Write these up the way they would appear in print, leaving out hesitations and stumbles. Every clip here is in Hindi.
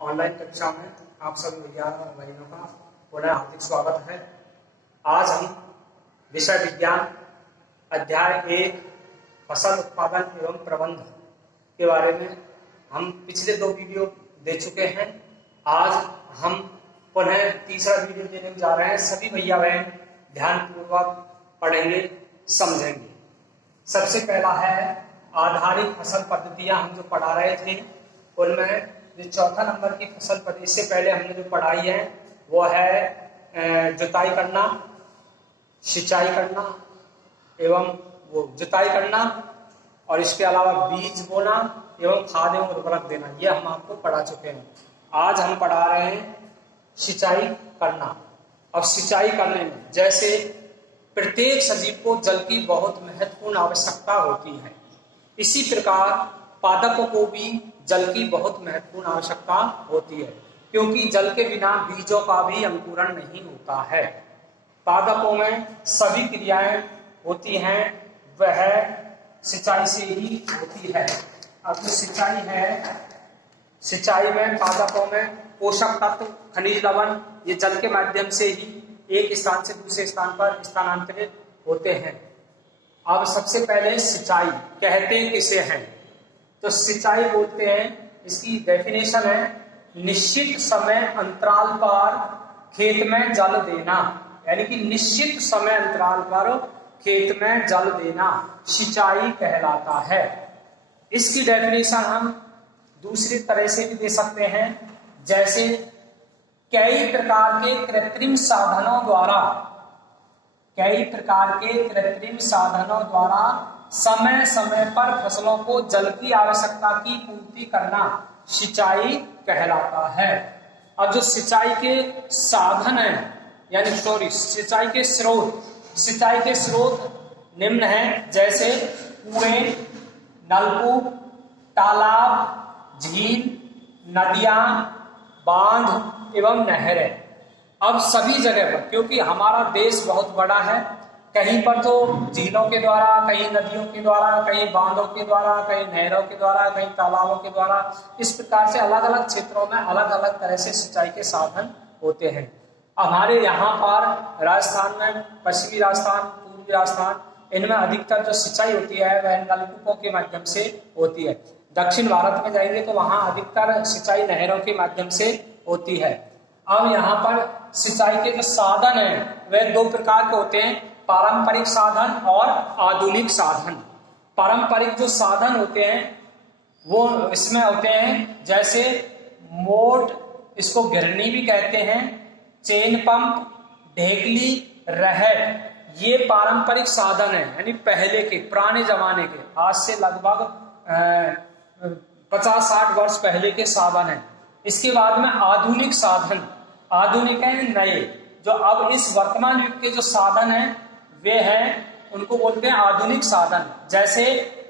ऑनलाइन कक्षा में आप सभी भैया और बहनों का पुनः हार्दिक स्वागत है। आज हम विषय विज्ञान अध्याय 1 फसल उत्पादन एवं प्रबंध के बारे में हम पिछले 2 वीडियो दे चुके हैं। आज हम पुनः तीसरा वीडियो देने जा रहे हैं। सभी भैया बहन ध्यानपूर्वक पढ़ेंगे, समझेंगे। सबसे पहला है आधारित फसल पद्धतियां। हम जो पढ़ा रहे थे उनमें जो चौथा नंबर की फसल पद्धति, इससे पहले हमने जो पढ़ाई है वो है जुताई करना, सिंचाई करना एवं वो जुताई करना और इसके अलावा बीज बोना एवं खाद एवं उर्वरक देना। ये हम आपको पढ़ा चुके हैं। आज हम पढ़ा रहे हैं सिंचाई करना। अब सिंचाई करने में जैसे प्रत्येक सजीव को जल की बहुत महत्वपूर्ण आवश्यकता होती है, इसी प्रकार पादपों को भी जल की बहुत महत्वपूर्ण आवश्यकता होती है, क्योंकि जल के बिना बीजों का भी अंकुरण नहीं होता है। पादपों में सभी क्रियाएं होती हैं वह सिंचाई से ही होती है। अब जो सिंचाई है, सिंचाई में पादपों में पोषक तत्व, खनिज लवण ये जल के माध्यम से ही एक स्थान से दूसरे स्थान पर स्थानांतरित होते हैं। अब सबसे पहले सिंचाई कहते किसे हैं, तो सिंचाई बोलते हैं, इसकी डेफिनेशन है निश्चित समय अंतराल पर खेत में जल देना, यानी कि निश्चित समय अंतराल पर खेत में जल देना सिंचाई कहलाता है। इसकी डेफिनेशन हम दूसरी तरह से भी दे सकते हैं, जैसे कई प्रकार के कृत्रिम साधनों द्वारा समय समय पर फसलों को जल की आवश्यकता की पूर्ति करना सिंचाई कहलाता है। अब जो सिंचाई के साधन है, यानी सिंचाई के स्रोत निम्न हैं, जैसे कुएं, नलकूप, तालाब, झील, नदियां, बांध एवं नहरें। अब सभी जगह पर, क्योंकि हमारा देश बहुत बड़ा है, कहीं पर तो झीलों के द्वारा, कहीं नदियों के द्वारा, कहीं बांधों के द्वारा, कहीं नहरों के द्वारा, कहीं तालाबों के द्वारा, इस प्रकार से अलग अलग क्षेत्रों में अलग अलग तरह से सिंचाई के साधन होते हैं। हमारे यहाँ पर राजस्थान में, पश्चिमी राजस्थान, पूर्वी राजस्थान, इनमें अधिकतर जो सिंचाई होती है वह नलकूपों के माध्यम से होती है। दक्षिण भारत में जाएंगे तो वहां अधिकतर सिंचाई नहरों के माध्यम से होती है। अब यहाँ पर सिंचाई के जो साधन है वह 2 प्रकार के होते हैं, पारंपरिक साधन और आधुनिक साधन। पारंपरिक जो साधन होते हैं वो इसमें होते हैं, जैसे मोट, इसको गिरनी भी कहते हैं, चेन पंप, ढेकली, रहट, ये पारंपरिक साधन है, यानी पहले के पुराने जमाने के, आज से लगभग 50-60 वर्ष पहले के साधन है। इसके बाद में आधुनिक साधन, आधुनिक है नए, जो अब इस वर्तमान युग के जो साधन है वे हैं, उनको बोलते हैं आधुनिक साधन, जैसे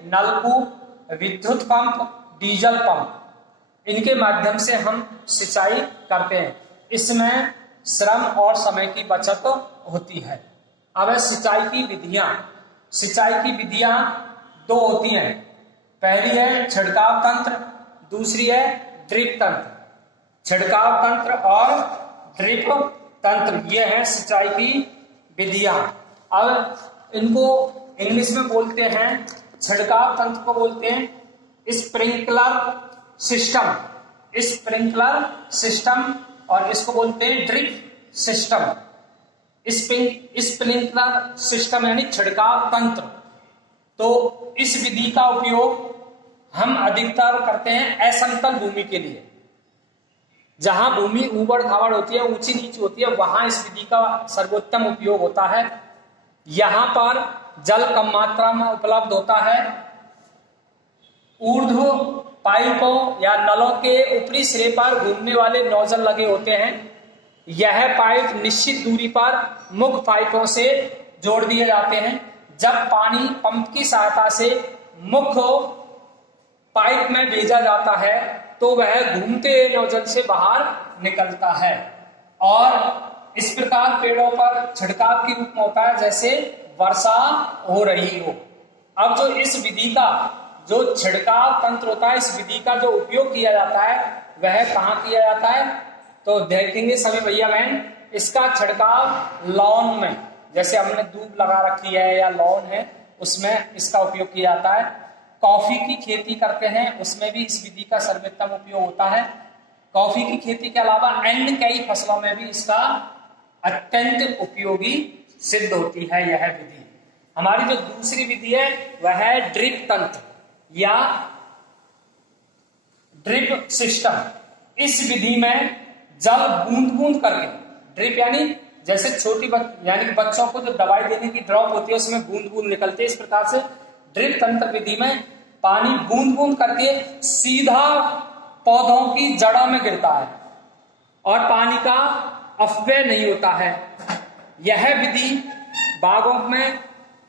नलकूप, विद्युत पंप, डीजल पंप। इनके माध्यम से हम सिंचाई करते हैं। इसमें श्रम और समय की बचत होती है। अब सिंचाई की विधियां, सिंचाई की विधियां 2 होती हैं। पहली है छिड़काव तंत्र, दूसरी है ड्रिप तंत्र। छिड़काव तंत्र और ड्रिप तंत्र ये है सिंचाई की विधियां। अब इनको इंग्लिश में बोलते हैं, छिड़काव तंत्र को बोलते हैं स्प्रिंकलर सिस्टम और इसको बोलते हैं ड्रिप सिस्टम। स्प्रिंकलर सिस्टम यानी छिड़काव तंत्र। तो इस विधि का उपयोग हम अधिकतर करते हैं असमतल भूमि के लिए, जहां भूमि ऊबड़ खाबड़ होती है, ऊंची नीची होती है, वहां इस विधि का सर्वोत्तम उपयोग होता है। यहां पर जल कम मात्रा में उपलब्ध होता है। ऊर्ध्व पाइपों या नलों के ऊपरी सिरे पर घूमने वाले नोजल लगे होते हैं। यह पाइप निश्चित दूरी पर मुख्य पाइपों से जोड़ दिए जाते हैं। जब पानी पंप की सहायता से मुख्य पाइप में भेजा जाता है तो वह घूमते नोजल से बाहर निकलता है और इस प्रकार पेड़ों पर छिड़काव के रूप में होता है, जैसे वर्षा हो रही हो। अब जो इस विधि का जो छिड़काव तंत्र होता है, इस विधि का जो उपयोग किया जाता है वह कहाँ किया जाता है? तो देखेंगे सभी भैया बहन, इसका छिड़काव लॉन में, जैसे हमने दूब लगा रखी है या लॉन है, उसमें इसका उपयोग किया जाता है। कॉफी की खेती करते हैं, उसमें भी इस विधि का सर्वोत्तम उपयोग होता है। कॉफी की खेती के अलावा अन्य कई फसलों में भी इसका अत्यंत उपयोगी सिद्ध होती है यह विधि। हमारी जो दूसरी विधि है वह है ड्रिप तंत्र या ड्रिप सिस्टम। इस विधि में जल बूंद बूंद करके, ड्रिप यानी जैसे छोटी यानी कि बच्चों को जो दवाई देने की ड्रॉप होती है उसमें बूंद बूंद निकलते हैं, इस प्रकार से ड्रिप तंत्र विधि में पानी बूंद बूंद करके सीधा पौधों की जड़ों में गिरता है और पानी का अपव्यय नहीं होता है। यह विधि बागों में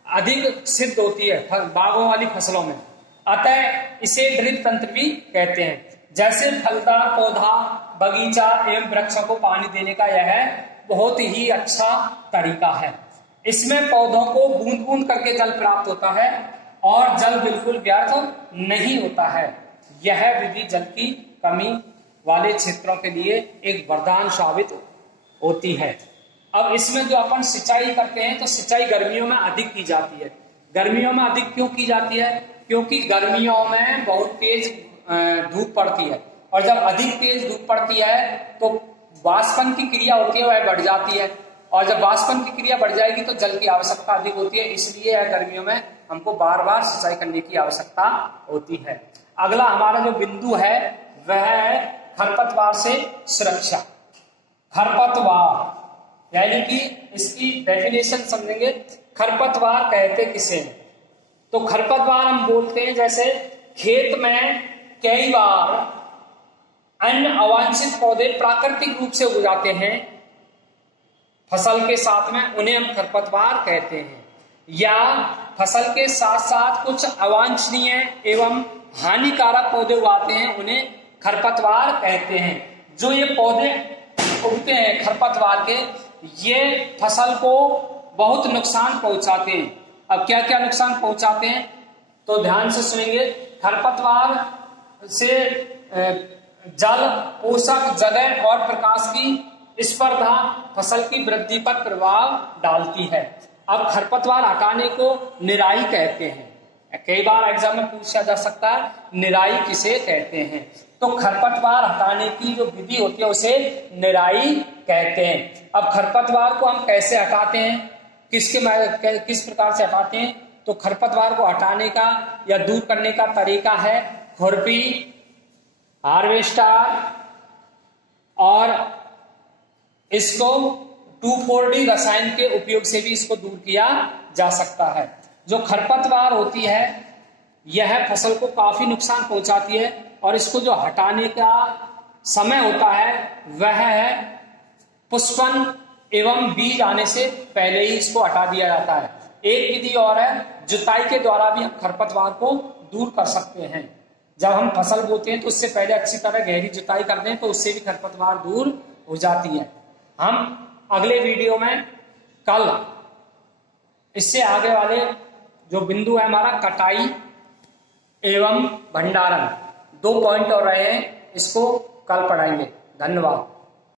अधिक सिद्ध होती है, बागों वाली फसलों में, अतः इसे ड्रिप तंत्र भी कहते हैं। जैसे फलदार पौधा, बगीचा एवं वृक्षों को पानी देने का यह बहुत ही अच्छा तरीका है। इसमें पौधों को बूंद बूंद करके जल प्राप्त होता है और जल बिल्कुल व्यर्थ नहीं होता है। यह विधि जल की कमी वाले क्षेत्रों के लिए एक वरदान साबित होती है। अब इसमें जो अपन सिंचाई करते हैं तो सिंचाई गर्मियों में अधिक की जाती है। गर्मियों में अधिक क्यों की जाती है? क्योंकि गर्मियों में बहुत तेज धूप पड़ती है और जब अधिक तेज धूप पड़ती है तो वाष्पन की क्रिया होती है वह बढ़ जाती है, और जब वाष्पन की क्रिया बढ़ जाएगी तो जल की आवश्यकता अधिक होती है। इसलिए गर्मियों में हमको बार बार सिंचाई करने की आवश्यकता होती है। अगला हमारा जो बिंदु है वह है खरपतवार से सुरक्षा। खरपतवार यानी कि इसकी डेफिनेशन समझेंगे। खरपतवार कहते किसे हैं? तो खरपतवार हम बोलते हैं जैसे खेत में कई बार अन्य अवांछित पौधे प्राकृतिक रूप से उग जाते हैं फसल के साथ में, उन्हें हम खरपतवार कहते हैं। या फसल के साथ साथ कुछ अवांछनीय एवं हानिकारक पौधे उगाते हैं, उन्हें खरपतवार कहते हैं। जो ये पौधे उगते हैं खरपतवार के, ये फसल को बहुत नुकसान पहुंचाते हैं। अब क्या क्या नुकसान पहुंचाते हैं तो ध्यान से सुनेंगे। खरपतवार से जल, पोषक, जगह और प्रकाश की स्पर्धा फसल की वृद्धि पर प्रभाव डालती है। अब खरपतवार हटाने को निराई कहते हैं। कई बार एग्जाम में पूछा जा सकता है निराई किसे कहते हैं? तो खरपतवार हटाने की जो विधि होती है उसे निराई कहते हैं। अब खरपतवार को हम कैसे हटाते हैं, किस प्रकार से हटाते हैं? तो खरपतवार को हटाने का या दूर करने का तरीका है खुरपी, हार्वेस्टर और इसको 2,4-D रसायन के उपयोग से भी इसको दूर किया जा सकता है। जो खरपतवार होती है यह फसल को काफी नुकसान पहुंचाती है और इसको जो हटाने का समय होता है वह है पुष्पन एवं बीज आने से पहले ही इसको हटा दिया जाता है। एक विधि और है, जुताई के द्वारा भी हम खरपतवार को दूर कर सकते हैं। जब हम फसल बोते हैं तो उससे पहले अच्छी तरह गहरी जुताई करते हैं तो उससे भी खरपतवार दूर हो जाती है। हम अगले वीडियो में कल इससे आगे वाले जो बिंदु है हमारा कटाई एवं भंडारण, 2 पॉइंट और रहे हैं, इसको कल पढ़ाएंगे। धन्यवाद।